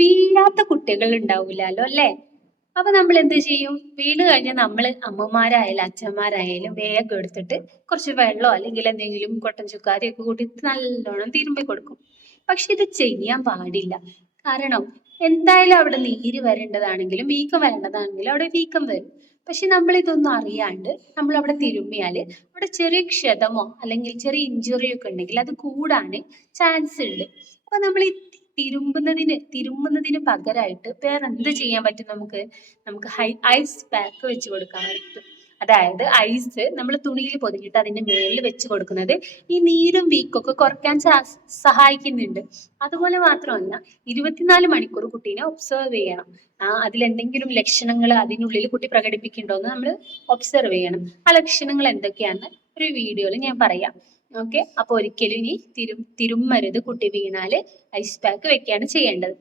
വീഴാത്ത കുട്ടികൾ ഉണ്ടാവില്ലല്ലോ അല്ലേ? അപ്പൊ നമ്മൾ എന്ത് ചെയ്യും? വീണ് കഴിഞ്ഞാൽ നമ്മൾ അമ്മമാരായാലും അച്ഛന്മാരായാലും വേഗം എടുത്തിട്ട് കുറച്ച് വെള്ളമോ അല്ലെങ്കിൽ എന്തെങ്കിലും കൊട്ടൻ ചുക്കാരിയോ ഒക്കെ കൂട്ടി നല്ലോണം തിരുമ്പി കൊടുക്കും. പക്ഷെ ഇത് ചെയ്യാൻ പാടില്ല. കാരണം എന്തായാലും അവിടെ നീര് വരേണ്ടതാണെങ്കിലും വീക്കം വരേണ്ടതാണെങ്കിലും അവിടെ വീക്കം വരും. പക്ഷെ നമ്മൾ ഇതൊന്നും അറിയാണ്ട് നമ്മൾ അവിടെ തിരുമ്മിയാൽ അവിടെ ചെറിയ ക്ഷതമോ അല്ലെങ്കിൽ ചെറിയ ഇഞ്ചുറി ഒക്കെ ഉണ്ടെങ്കിൽ അത് കൂടാന് ചാൻസ് ഉണ്ട്. അപ്പൊ നമ്മൾ ഈ തിരുമ്മുന്നതിന് പകരമായിട്ട് വേറെ എന്ത് ചെയ്യാൻ പറ്റും നമുക്ക്? നമുക്ക് ഐസ് പാക്ക് വെച്ച് കൊടുക്കാൻ പറ്റും. അതായത് ഐസ് നമ്മൾ തുണിയിൽ പൊതിഞ്ഞിട്ട് അതിന്റെ മേളിൽ വെച്ച് കൊടുക്കുന്നത് ഈ നീരും വീക്കൊക്കെ കുറയ്ക്കാൻ സഹായിക്കുന്നുണ്ട്. അതുപോലെ മാത്രമല്ല, 24 മണിക്കൂർ കുട്ടീനെ ഒബ്സർവ് ചെയ്യണം. അതിലെന്തെങ്കിലും ലക്ഷണങ്ങൾ അതിനുള്ളിൽ കുട്ടി പ്രകടിപ്പിക്കുന്നുണ്ടോ എന്ന് നമ്മൾ ഒബ്സർവ് ചെയ്യണം. ആ ലക്ഷണങ്ങൾ എന്തൊക്കെയാണെന്ന് ഒരു വീഡിയോയിൽ ഞാൻ പറയാം. ഓക്കെ, അപ്പൊ ഒരിക്കലും ഇനി തിരുമ്മരുത്. കുട്ടി വീണാല് ഐസ് പാക്ക് വെക്കുകയാണ് ചെയ്യേണ്ടത്.